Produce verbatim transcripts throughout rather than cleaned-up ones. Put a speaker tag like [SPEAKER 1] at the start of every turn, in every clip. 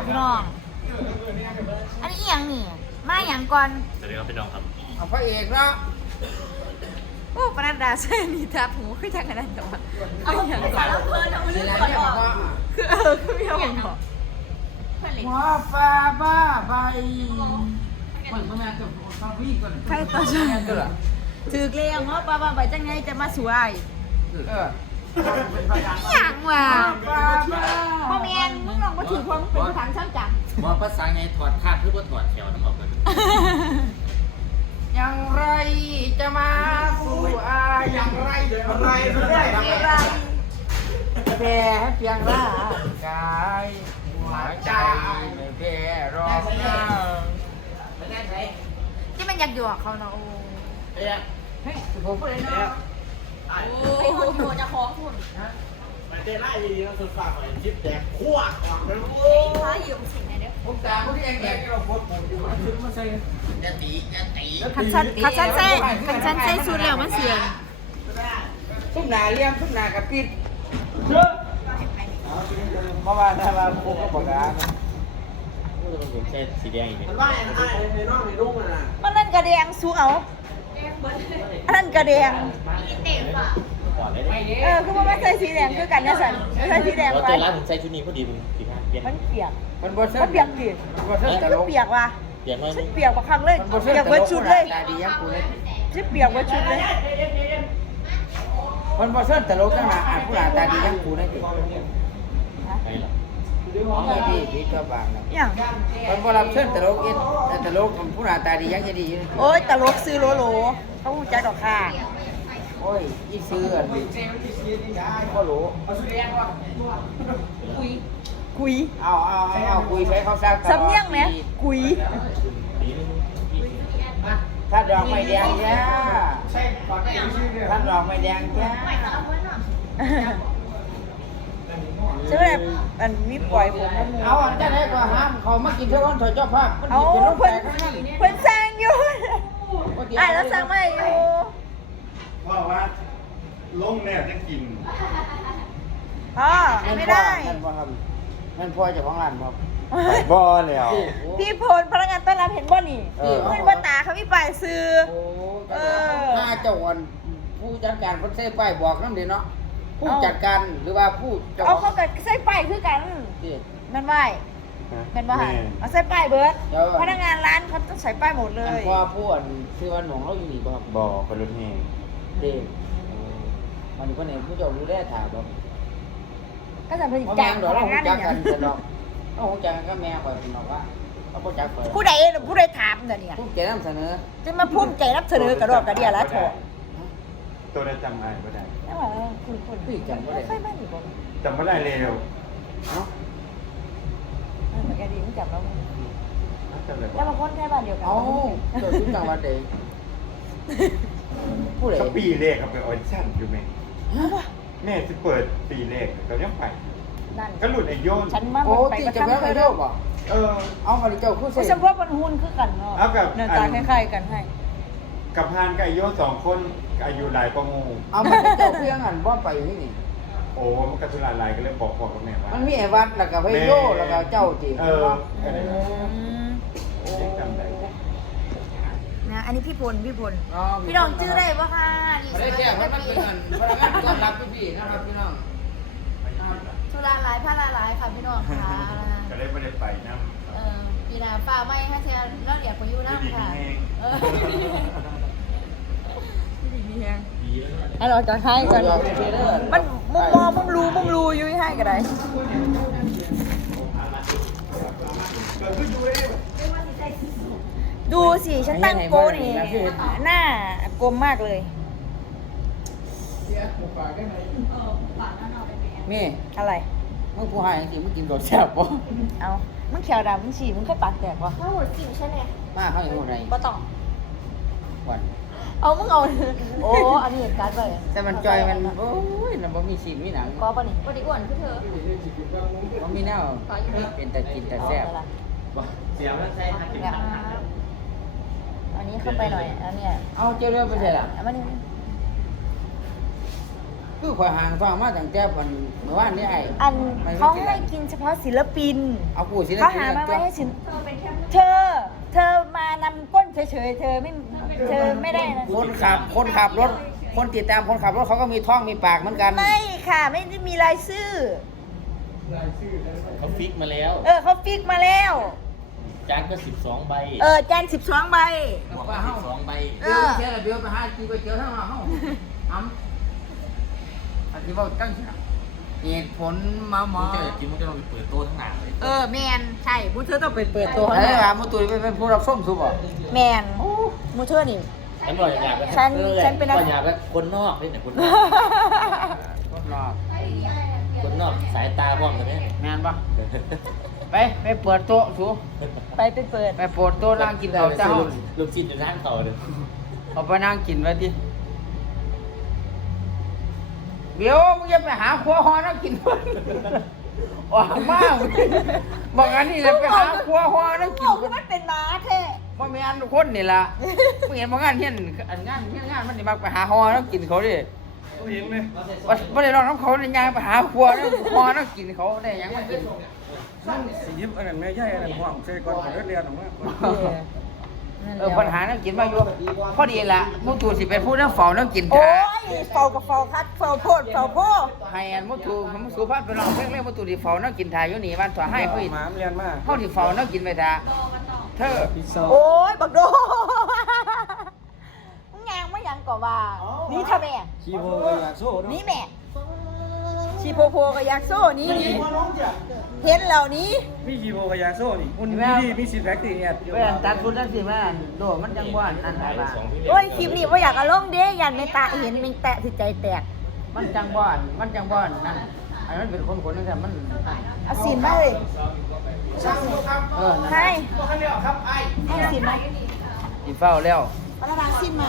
[SPEAKER 1] พี่น้องอันนี้อย่างนี่มาอย่างก่อน
[SPEAKER 2] สวัสดีครับพี่น้องครับ
[SPEAKER 3] เอาพระเอกเนาะ
[SPEAKER 1] โอ้ปนัดดาใช่นี่ทับหูคือจังกันนั่นแต่ว่าเอาอย่าง
[SPEAKER 4] สารเพลินเอา
[SPEAKER 3] นี่
[SPEAKER 4] เรื่อง
[SPEAKER 3] แหละ
[SPEAKER 4] ก่อน
[SPEAKER 3] เนี่ย
[SPEAKER 4] ออก
[SPEAKER 3] ว่า
[SPEAKER 1] คือเออคือพี่เอาผมบอก
[SPEAKER 3] หัวฟ้าบ้าใบเปิดเมื่อไงกับฟาวี่ก่อน
[SPEAKER 1] ใครต่อใช่
[SPEAKER 3] ก็เหรอ
[SPEAKER 1] ถือเกลียงว่าป้าป้าไปจังไงจะมาสวย
[SPEAKER 3] เออ
[SPEAKER 1] อย่างว่ะ
[SPEAKER 3] ฟ้าบ้า
[SPEAKER 1] พ่อแมนมึงลองมาถือพวงเป็นทางช่างจัง
[SPEAKER 2] ว่าภาษาไงถอดคาดหรือว่าถอดแถวน้ำออกกัน
[SPEAKER 3] อย่างไรจะมาสู่อายอย่างไรอย่างไรอย่างไรแพ้เพียงร่างกายหัวใจไม่แพ้รองเท้า
[SPEAKER 1] ที่มันอยากหยอกเขาเนาะ
[SPEAKER 3] เฮ้ยผมพูดเลยเนาะ
[SPEAKER 4] ไปหัวโยจะคล้องหุ่น
[SPEAKER 5] เต้ไล่ดีนะสุดฝากหน่อยชิปแดงคั่วออกแล้ว
[SPEAKER 4] พายืมสิ่งไหนเด้อ
[SPEAKER 3] ผมตาคนที่แดงๆเราพูดผมอยู่มาถึงมาใส่
[SPEAKER 2] จะตีจะตี
[SPEAKER 1] ขันชันขันชันเซ่ขันชันเซ่สุดแล้วมันเสียง
[SPEAKER 3] ทุ่มหนาเลี้ยงทุ่มหนากระปิดเพราะว่าถ้าว่าพวกก็บอกนะ
[SPEAKER 2] ผมใช้สีแดงอีก
[SPEAKER 5] มันว่าไอ้ไอ้ในน้องในนุ่งน่ะ
[SPEAKER 1] มันนั่นกระเดียงสู้เอาอันนั้นกระเดียง
[SPEAKER 4] มีเตะฝ่า
[SPEAKER 2] ก่อนได้ไหม
[SPEAKER 1] เออคือว่าไม่ใส่สีแดงคือกันนะสันไม่ใส่สีแดง
[SPEAKER 2] แล้ว
[SPEAKER 1] ไป
[SPEAKER 2] ตัวร้านผมใช้ชุดนี้พอดีมึงสีผ้าเปลี่ยน
[SPEAKER 1] มันเปียก
[SPEAKER 3] มันบดเส้น
[SPEAKER 1] มันเปียกดิ
[SPEAKER 3] มันบดเส้นต
[SPEAKER 1] มัน
[SPEAKER 3] ลก
[SPEAKER 1] เปียกว่ะ
[SPEAKER 2] เปลี่ยนมา
[SPEAKER 1] ฉันเปียกกว่าครั้งเลย
[SPEAKER 3] มันบดเส้น
[SPEAKER 1] เปียก
[SPEAKER 3] ตล
[SPEAKER 1] เว้
[SPEAKER 3] ก
[SPEAKER 1] ชุดเลย
[SPEAKER 3] ตาดียังกูเลย
[SPEAKER 1] ฉันเปียกเว้ชุดเลย
[SPEAKER 3] มันบดเส้นตลกตั้งนานอ่านผู้หลานตาดียังกูเลยดิ
[SPEAKER 2] ไปหรอ
[SPEAKER 3] ไม่ดีดีก็บางนะ
[SPEAKER 1] อย่าง
[SPEAKER 3] มันบดรับเส้นตลกอินแต่ตลกของผู้หลานตาดียังจะดี
[SPEAKER 1] โอ้ยตลกซื้อโหลโหลเขาหูใจดอกค่ะ
[SPEAKER 3] โอ้ยอีซื้ออันนี้ก็รู้
[SPEAKER 1] กุยกุย
[SPEAKER 3] เอาเอาเอาคุยใช้เขาซัก
[SPEAKER 1] สำเนียงไหมกุย
[SPEAKER 3] ถ้าดอกไม่แดงแค่ถ้าดอกไม่แดงแค่
[SPEAKER 1] ใช่ไหมมันมีปล่อยผมน้ำมู
[SPEAKER 3] เอาอันจะได้ก็ห้ามเขามากินเท่านั้นถอยเจ้าภาพมัน
[SPEAKER 1] เอา
[SPEAKER 3] จะลงแต
[SPEAKER 1] เพิ่น
[SPEAKER 3] กข้างนั้น
[SPEAKER 1] เพิ่นสร้างอยู่ไอ้แล้วสร้างไม่อยู่
[SPEAKER 5] เพราะว่าลงแน่จะกิน
[SPEAKER 1] อ๋อไม่ได้
[SPEAKER 3] นั่นพ่อครับนั่นพ่อเจ้าของร้านครับ
[SPEAKER 5] บ่แล้ว
[SPEAKER 1] พี่พลพนักงานต้อนรับเห็นบ่นี่เห็นบ่ตาเขามีป้ายซื้อ
[SPEAKER 3] โอ้ถ้าเจ้าอ่อนผู้จัดการเพิ่นใส่ป้ายบอกนำเด้เนาะผู้จัดการหรือว่าผู้เจ้า
[SPEAKER 1] เอาเขากับใส่ป้ายคือกัน
[SPEAKER 3] ที่
[SPEAKER 1] นั่นไหวเป็นว่าเอาใส่ป้ายเบิร์ดพนักงานร้านเขาต้องใส่ป้ายหมดเล
[SPEAKER 3] อัน
[SPEAKER 1] ย
[SPEAKER 3] พ่อผู้อันชื่อว่าหนองเราอยู่นี่บ่ครับ
[SPEAKER 5] บ่คนรถแห่
[SPEAKER 3] เด้มันนี่เพิ่นเห็นผู้เจ้าดูแลถาบ่
[SPEAKER 1] ก็จะเป็น
[SPEAKER 3] เพราะ
[SPEAKER 1] จ้า
[SPEAKER 3] แม่
[SPEAKER 1] ง
[SPEAKER 3] งดอกเรา
[SPEAKER 1] พนัก
[SPEAKER 3] ฮู้
[SPEAKER 1] งาน
[SPEAKER 3] จัก
[SPEAKER 1] เนี่
[SPEAKER 3] กัน
[SPEAKER 1] ย
[SPEAKER 3] แต่ดอกเราฮู้จักกันกับแม่ข่อยเพิ่นบอกว่าเราบ่จักข่อย
[SPEAKER 1] ผู้ใดผู้ใดถามเดี๋ยวนี้
[SPEAKER 3] ภูมิใจนำเสนอ
[SPEAKER 1] จะมาภูมิใจรับเสนอกระดอกกระเดียแล้วเถอะ
[SPEAKER 5] ตัวได้จำอะไรไม่ได้
[SPEAKER 1] แล้วว่าคุณคุณไม่ค่อยไม่อยู่บ่
[SPEAKER 5] จำไม่ได้เร็ว
[SPEAKER 3] เนาะ
[SPEAKER 1] เหมือนกันดีมึงจับแล้ว
[SPEAKER 5] จำเลย
[SPEAKER 1] แล้วบางคนแค่บ้านเดียวกัน
[SPEAKER 3] เอาเจ้าอยู่จังหวัดใดผู้ใด
[SPEAKER 5] ก็ปีเลขเอาไปออดิชั่นอยู่ไหมแม่จะเปิดปีเลขเรายังไป
[SPEAKER 1] นั่น
[SPEAKER 5] ก็หลุดไอ้โยน
[SPEAKER 1] ฉันมา
[SPEAKER 3] โอ้
[SPEAKER 1] ไป
[SPEAKER 3] ที่
[SPEAKER 1] ประ
[SPEAKER 3] จะ
[SPEAKER 1] ทับ
[SPEAKER 3] แม่
[SPEAKER 1] เค
[SPEAKER 3] ไป
[SPEAKER 1] ย
[SPEAKER 3] โย
[SPEAKER 1] เด้อก
[SPEAKER 3] บ่
[SPEAKER 5] เออ
[SPEAKER 3] เอามาเจ้าคู่
[SPEAKER 1] โอ้
[SPEAKER 3] เสีย
[SPEAKER 1] ฉันพวกมันหุ้นคือกันเนาะ
[SPEAKER 5] เอากับ
[SPEAKER 1] หน้าตาคล้ายๆกันให้
[SPEAKER 5] กับพานกับไอ้โยนสองคนอายุหลายกว่างู
[SPEAKER 3] เอามาเจ้าเพียงหันบ่ไปที่นี่
[SPEAKER 5] โอ้มันกระทุนหลายก็เลยบอกพ่อกับแม่ว่า
[SPEAKER 3] มันมีไอ้วัดแล้วก็ไปโยแล้วก็เจ้าจี
[SPEAKER 5] เออ
[SPEAKER 1] อืม
[SPEAKER 5] เด็กจำได้
[SPEAKER 1] นะอันนี้พี่พลพี่พล
[SPEAKER 3] อ๋อ
[SPEAKER 1] พี่น้องชื่อได้ปะคะนี่
[SPEAKER 3] ไม่ได้แก้มันมันเป็นเงินพนักงานต้อนรับพี่ๆนะครับพี่น้อง
[SPEAKER 4] สุราหลายผ้าหลายค่ะพี่น้องค่ะ
[SPEAKER 5] ก็เลยไม่ได้ไปน้ำ
[SPEAKER 4] เออปีหน้าฝ้าไม่ให้เชียร์แล้วเดี๋ยวไปอยู่น้ำค่ะเออ
[SPEAKER 1] ให้เราจะให้กันมันมุมมองมุมรูมุมรูยุ้ยให้กันได้ดูสิฉันตั้งโกนี่หน้ากลมมากเลย
[SPEAKER 3] มี
[SPEAKER 1] อะไร
[SPEAKER 3] มึงผู้ให้จริงมึงกินรสแซ่บบ่
[SPEAKER 1] เอามึงเขียวดำมึงฉี่มึงเคยปากแตกปะ
[SPEAKER 4] ถ้าหมดสิ่งใช่ไหม
[SPEAKER 3] มาเขาอยู่ไหน
[SPEAKER 1] ก็ต้อง
[SPEAKER 3] วัน
[SPEAKER 1] เอามึงเอาโอ้อันนี้การ์ดไป
[SPEAKER 3] แต่มันจอยมันโอ้ยมันบ่มีชีวิตมีหนัง
[SPEAKER 1] ก็ปะนี่
[SPEAKER 4] ปฏิอ้วนคือเธอ
[SPEAKER 3] บ่มีแนวเป็นแต่กินแต่แซ่บ
[SPEAKER 2] เสียงแล้วใช้ทางกิน
[SPEAKER 1] อันนี้เข้าไปหน่อยอันเนี้ย
[SPEAKER 3] เอาเจ้าเรื่องไปใช่ล่ะ
[SPEAKER 1] อันนี้
[SPEAKER 3] คือข่อยห่างฟังมาตั้งแต่วันเมื่อวานนี้ไอ้
[SPEAKER 1] อันเขาให้กินเฉพาะศิลปิน
[SPEAKER 3] เอากูศิล
[SPEAKER 1] เขา
[SPEAKER 3] ปิน
[SPEAKER 1] หามา
[SPEAKER 3] ตัว
[SPEAKER 1] ไว้ให้ศิลเธอ เธอมานำก้นเฉยๆ เธอไม่ เธอไม่ได้นะ
[SPEAKER 3] คนขับคนขับรถคนติดตามคนขับรถเขาก็มีท้องมีปากเหมือนกัน
[SPEAKER 1] ไม่ค่ะ ไม่ได้มีรายชื่อ
[SPEAKER 2] เขาฟิกมาแล้ว
[SPEAKER 1] เออเขาฟิกมาแล้ว
[SPEAKER 2] จานก็สิบสองใบ
[SPEAKER 1] เออจานสิบสองใบ
[SPEAKER 2] บวกมาสิบสองใบ
[SPEAKER 3] เออเสียแล้วเดี๋ยวไปหาจีไปเจอทั้งเราเฮาอ้ำอันที่ว่าตั้งเหตุผลมาหม
[SPEAKER 2] มึ
[SPEAKER 3] อง
[SPEAKER 2] จะกินมึงจะลองไปเปิดโต๊ะทั้งหนาเลย
[SPEAKER 1] เออแมนใช่มูเธอต้องไปเปิดตัว
[SPEAKER 3] เฮ้ยอามุตุยเป็นผู้รับส้มสุบ่
[SPEAKER 1] แมนมูเธอนี่
[SPEAKER 2] ฉันบอกอย่างๆ
[SPEAKER 1] ฉันฉันเป็นนัก
[SPEAKER 2] บอกอย่างๆคนนอกนี่เนี่ยคนนอก
[SPEAKER 3] คนรอ
[SPEAKER 2] คนนอกสายตาบ้องกันไหม
[SPEAKER 3] แม่นปะไปไปเปิดโต๊ะสู
[SPEAKER 1] ไปไปเปิด
[SPEAKER 3] ไปเปิดโต๊ะนั่งกินข้าวเจ้า
[SPEAKER 2] ลูกชิ้นอยู่ร้านเขาเลย
[SPEAKER 3] เอาไปนั่งกินไว้ดิเดี๋ยวมึงจะไปหาครัวฮอนั่งกินด้วยออกมาบอกอันนี้เลยไปหาครัวฮอนั่งกิน
[SPEAKER 1] โอ้คือมันเป็นม้าแท้
[SPEAKER 3] ว่ามีอันคนนี่ล่ะมึงเห็นบ่งานเฮียนอันงานเฮียนงานมันนี่มักไปหาฮอนั่งกินเขาดิ
[SPEAKER 5] เห็นไหม
[SPEAKER 3] ว่าบ่ได้ลองน้ำเขาในยางไปหาครัวนั่งฮอนั่งกินเขาได้หยังมากิน
[SPEAKER 5] สียิบอันนั้นแม่ใหญ่อันนั้นห่วงใส่ก่อนของเรียนออกมา
[SPEAKER 3] เออปัญหานั่งกินมาอยู่พอดีล่ะมุตูสิเป็นผู้นั่งเฝ้านั่งกิน
[SPEAKER 1] โอ้
[SPEAKER 3] ท่าย
[SPEAKER 1] เฝ้ากับเฝ้าคัดเฝ้าโพดเฝ้าโพด
[SPEAKER 3] ให้อันมุตูมุสุภาพไปลองเพลงเล่นมุตูสิเฝ้านั่งกินท่าอยู่นี่บ้านตัวให้เพิ่น
[SPEAKER 5] หมาเรียนมา
[SPEAKER 3] เฮาสิเฝ้านั่งกินไปท่าเธอ
[SPEAKER 5] พิซซ่า
[SPEAKER 1] โอ้ยบักโดมึงยังไม่ยังก่อว่านี่ทำแม่
[SPEAKER 5] คีโบก็อยากโซ่
[SPEAKER 1] นี่แม่ชีโพโพกับยากโซ่นี่นี่เห็นเหล่านี้
[SPEAKER 5] มีคีโบก็อยากโซ่นี่คุณมีดีมีสิทธิ์แพ็กติแอด
[SPEAKER 3] เว้นตัดฟุตจังซี่แม่นโดมันจังบ่นั่นได้บ่า
[SPEAKER 1] โอ้ยคลิปนี้ว่าอยากเอาลงเด้ยันไม่ตาเห็นมันแตะที่ใจแตก
[SPEAKER 3] มันจังบ่มันจังบ่นั่นอันนั้นเป็นคนๆจังซี่มัน
[SPEAKER 1] เอาสินมาเลย
[SPEAKER 3] เออนั่น
[SPEAKER 1] ให้ให้สินมา
[SPEAKER 3] สิเฝ้าแล้ว
[SPEAKER 1] เอาละบางสินมา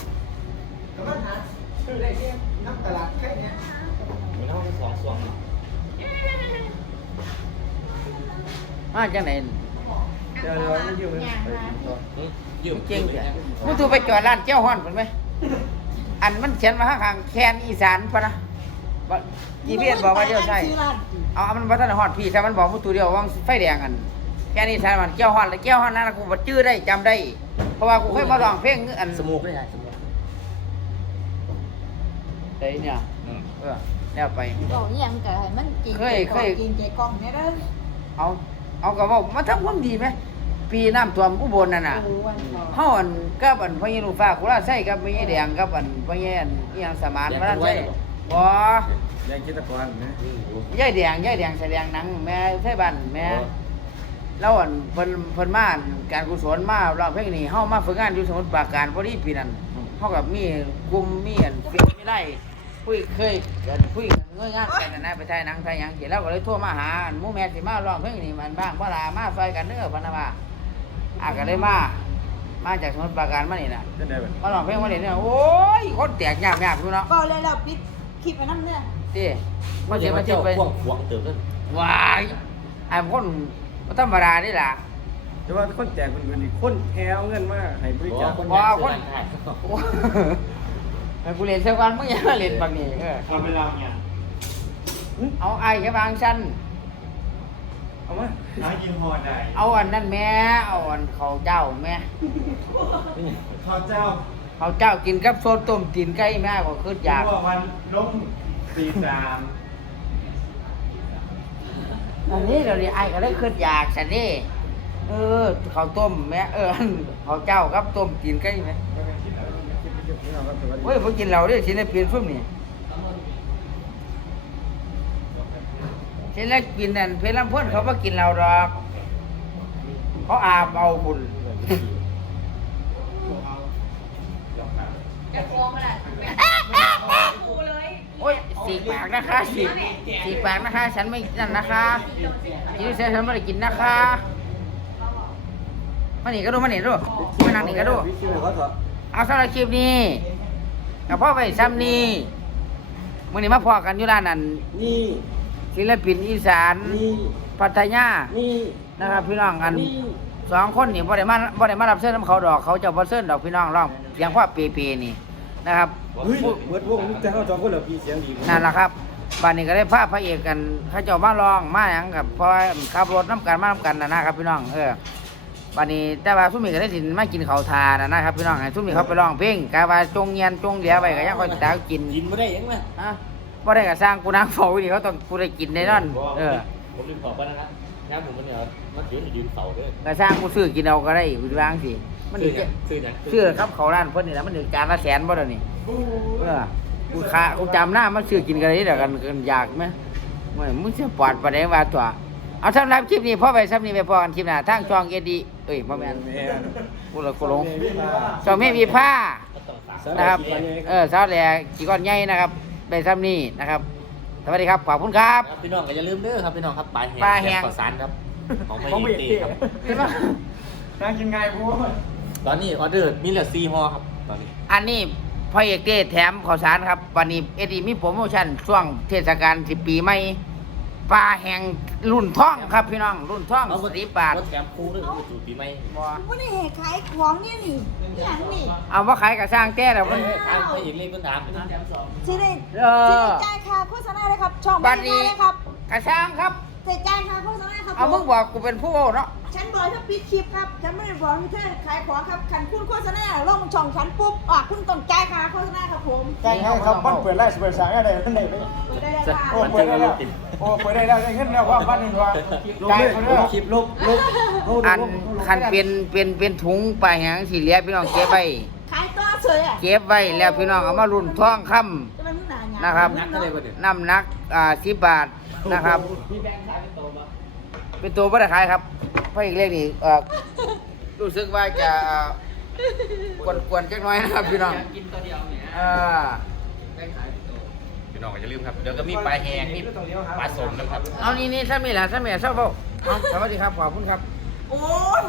[SPEAKER 2] มีน้องสองสอง
[SPEAKER 3] มาจังไหน
[SPEAKER 5] เดี๋ยวเดี๋ยวมันอยู่เลย
[SPEAKER 2] ยืม
[SPEAKER 3] เก่งจ้ะมุตูไปจอดร้านเจ้าฮ้อนเพิ่นไหมอันมันเขียนมาข้างๆแคนอีสานปะนะว่าจีพีเอสบอกว่าเดี๋ยวใช่เอามันบ่ทันฮอดพี่แต่มันบอกมุตูเดียวว่าไฟแดงกันแค่นี้ใช่มันเกี่ยวฮ้อนแล้วเกี่ยวฮ้อนนั้นกูบ่จื้อได้จำได้ เพราะว่ากูเคยมาร้องเพลงอัน
[SPEAKER 2] สมูกเลยนะสมูก
[SPEAKER 3] ไอ้เนี่ยเออแล้วไป
[SPEAKER 1] โอ้ยยังเกิดมันกิน
[SPEAKER 3] เคยเคย
[SPEAKER 1] กินใจกล้องเนี่ยเด้อ
[SPEAKER 3] เอาเอาก็เว้ามาทำความดีไหมปีน้ำท่วมอุบลนั่นน่ะ
[SPEAKER 1] โอ้วันก่อน
[SPEAKER 3] เฮาอันกับอันพญานุฟ้ากุลาไส้กับพญาแดงกับอันพญาอันอีหยังสมานพระไส้บ่
[SPEAKER 5] ยังคิดตะกอนนะ
[SPEAKER 3] ยายแดงยายแดงแสดงหนังแม่ไทบ้านแม่แล้วอันเพิ่นเพิ่นมาการกุศลมาร้องเพลงนี้เฮามาฝึกงานอยู่สมุทรปราการพอดีปีนั้นเฮากับมีกลุ่มมีอันเฟซมีไลน์คุยเคยกันคุยกันเงยงานกันนั่นนะไปถ่ายหนังถ่ายหยังเสร็จแล้วก็เลยโทรมาหาอันหมู่แม่สิมาร้องเพลงนี้มันบ้างบ่ล่ะมาซอยกันเด้อพะนะว่าอ่ะก็เลยมามาจากสมุทรปราการมานี่น่ะ
[SPEAKER 5] จะได้แบบ
[SPEAKER 3] มาร้องเพลงมานี่เนี่ยโอ้ยคนแตกยากๆอยู่เนาะ
[SPEAKER 1] เฝ้าเลยแล้วปิดคลิปไปน้ำเนื้อ
[SPEAKER 3] ติมา
[SPEAKER 2] เดี๋
[SPEAKER 3] เสี
[SPEAKER 2] ย
[SPEAKER 3] ยว มา
[SPEAKER 2] มา
[SPEAKER 3] เจ็
[SPEAKER 2] เจ้า
[SPEAKER 3] บไป
[SPEAKER 2] พวกหวงเติมกัน
[SPEAKER 3] วายไอ้คนบ่ธรรมดานี่ล่ะ
[SPEAKER 5] แต่ว่าคนแจกคนอื่นอีกคนแฮเอาเงินมาให้บริจาค
[SPEAKER 2] คน
[SPEAKER 3] ว้าว
[SPEAKER 2] คน
[SPEAKER 3] โอ้ให้กูเรียนสักวันมึงอย่ามาเรียนบางนี่เออ
[SPEAKER 5] ทำเป็นเราเนี่ย
[SPEAKER 3] เอาไอ้แค่บางชั้น
[SPEAKER 5] เอามาหายินหอได้
[SPEAKER 3] เอาอันนั้นแม่เอาอันเขาวเจ้าแม่
[SPEAKER 5] ข้าวเจ้า
[SPEAKER 3] เขาวเจ้ากินกับโซนต้มตีนไก่แม่ก็คืออยาก
[SPEAKER 5] ว่าวันล้มตีสาม
[SPEAKER 3] อันนี้เราดิไอ้ก็เลยคืออยากสันนี่เออเขาวต้มแม่เอออันเขาวเจ้ากับต้มตีนไก่แม่เฮ้ยผมกินเหล้าด้วยศิลปินซุ่มนี่ศิลปินนั่นเพชรลำพูนเขาบ่กินเหล้าดอกเขาอาบเอาบุญ
[SPEAKER 4] จะฟ้องมันอ่ะกูเลย
[SPEAKER 3] โอ้ยสีกปากนะคะสีสีกปากนะคะ ฉันไม่นั่นนะคะกินเสร็จฉันไม่ได้กินนะคะมาหนีก็ดูมาหนีดูมานั่งหนีก็ดูเอาสำหรับคลิปนี้กับพ่อไปซ้ำนี่มื่อนี้มาพอกันอยู่ร้านนั้น
[SPEAKER 5] นี่
[SPEAKER 3] ศิลปินอีสาน
[SPEAKER 5] นี่
[SPEAKER 3] พัทยา
[SPEAKER 5] นี่
[SPEAKER 3] นะครับพี่น้องกันสองคนนี่บ่ได้มาบ่ได้มารับเสื้อน้ำเขาดอกเขาจะบ่เสื้อดอกพี่น้องร้องเพียงพ่อเปเปนี่นะครับ
[SPEAKER 5] เฮ้ยเบิดวงแต่เขาสองคนเหรอพี่เสียงดี
[SPEAKER 3] นั่นแหละครับบ้านนี้ก็ได้พาพระเอกกันเขาเจ้ามาลองมาอย่างกับเพราะว่าขับรถน้ำกันมาน้ำกันนะนะครับพี่น้องเออบ้านนี้แต่ว่าซุ่มนี้ก็ได้สินมากินข้าวทานะนะครับพี่น้องให้ซุ่มนี้เขาไปร้องเพลงกาว่าจงเงียนจงเหลียไปก็ยังคอยตากิน
[SPEAKER 2] กินไม่ได้ยังไง
[SPEAKER 3] ฮะบ่ได้ก็สร้างกูนางเฝ้าอยู่นี่เขาต้องกูได้กินแน่นอนเออ
[SPEAKER 2] ผมลืมบอกไปนะครับงานผมมันเนี่ยมันยืนยืนเสาด้วย
[SPEAKER 3] ก็สร้างกูซื้อกินเอาก็ได้อยู่วางสิมัน
[SPEAKER 2] ซื้
[SPEAKER 3] นี่
[SPEAKER 2] อซื้อยัง
[SPEAKER 3] ซื้อครับเขาร้านเพิ่นนี่นะมันถึงจานละแสนบ่เดี๋ยวนี้เออกูขากูจำหน้ามันซื้อกินกันได้เดี๋ยวกันกันอยากไหมไม่มึงจะปลอดประเดี๋ยวว่าตัวเอาสำหรับคลิปนี้พ่อไปสำนี้ไปพอกันคลิปหน้าทางช่องเอดีเอ้ยพ่อแม่นกูละกูหลงช่องแม่มีผ้า
[SPEAKER 2] ก็ต้องสาม
[SPEAKER 3] นะครับเออสาวแหล่กี่ก้อนใหญ่นะครับไปสำนี้นะครับสวัสดีครับขอบคุณครับ
[SPEAKER 2] พี่น้องก็อย่าลืมเด้อครับพี่น้องครับปลาแห้ง
[SPEAKER 3] ปลาแห้ง
[SPEAKER 2] ข้าวสารครับของไม่ตีครับ
[SPEAKER 3] เห็นปะ
[SPEAKER 5] น่ากินไงพูด
[SPEAKER 2] ตอนนี้ออเดอร์มีเหลือสี่ห่อครับตอนนี้
[SPEAKER 3] อันนี้พ่อเอกเต้แถมข้าวสารครับวันนี้เอดีมีโปรโมชั่นช่วงเทศกาลสิบปีใหม่ปลาแห้งรุ่นท่องครับพี่น้องรุ่นท่องสิบบาท
[SPEAKER 2] รถแถมคู่ด้วยจู่ปีใหม่
[SPEAKER 4] ไม่ได้เห็นขายของเนี่ยนี่อย่างนี่
[SPEAKER 3] เอาว่าขายกับสร้างแต้แต่มัน
[SPEAKER 2] ทางไปอีกเลขต้นทาง
[SPEAKER 4] สิได้
[SPEAKER 3] เออ
[SPEAKER 4] สิได้จ่ายค่าโฆษณาเลยครับช่อง
[SPEAKER 3] บัด
[SPEAKER 4] ไม่
[SPEAKER 3] นี้
[SPEAKER 4] ได้เลยครับ
[SPEAKER 3] กระช่างครับ
[SPEAKER 4] เสร็จจ่ายค่าโฆษณาครับ
[SPEAKER 3] เอามึงบอกกูเป็นผู้เนาะ
[SPEAKER 4] ฉันบอกถ้าปิดคลิปครับฉันไม่ได้บอกให้เธอขายของครับขันคุณโฆษณาลงช่องฉันปุ๊บอ่ะคุณต้องจ่ายค่าโฆษณาครับผม
[SPEAKER 5] ใช่ครับบ้านเปิดไร่เปิดสางอะไรนั่นเอง
[SPEAKER 4] เปิดได้เลยค่ะ
[SPEAKER 5] โอ้เปิดได้แล้วโอ้เปิดได้แล้วได้เงินแล้วว่าบ้านหนึ่งว่าใจเขาเนี่ยคลิปลบลบ
[SPEAKER 3] อันคันเป็นเป็นเป็นถุงปลาแห้งสีเหลียพี่น้องเก็บไว้
[SPEAKER 4] ขายตัวเฉยอ่ะ
[SPEAKER 3] เก็บไว้แล้วพี่น้องเอามารุ่นท่องค
[SPEAKER 4] จะเป็นหนาหยา
[SPEAKER 3] ำนะครับ
[SPEAKER 2] นักก็เลยประเดี๋ยว
[SPEAKER 3] น้ำหนักอ่าสิบบาทนะครับ
[SPEAKER 2] พี่แบงค์ขายเป็นโตมา
[SPEAKER 3] เป็นตัวบ่ได้ขายครับเพราะอีกเลขนี้เอ่อรู้สึกว่าจะเอ่อกวนกวนๆจักหน้อยนะครับพี่น้อง
[SPEAKER 2] กินตัวเดียวเนี่ย
[SPEAKER 3] อ่า
[SPEAKER 2] พี่น้องอย่าลืมครับเดี๋ยวก็มีปลาแห้งมีปลาสมนะครับ
[SPEAKER 3] เอานี่นี่ถ้ามีหลานถ้ามีหลานเศร้าเปล่าเอาสวัสดีครับขอบคุณครับ
[SPEAKER 4] โอ้ย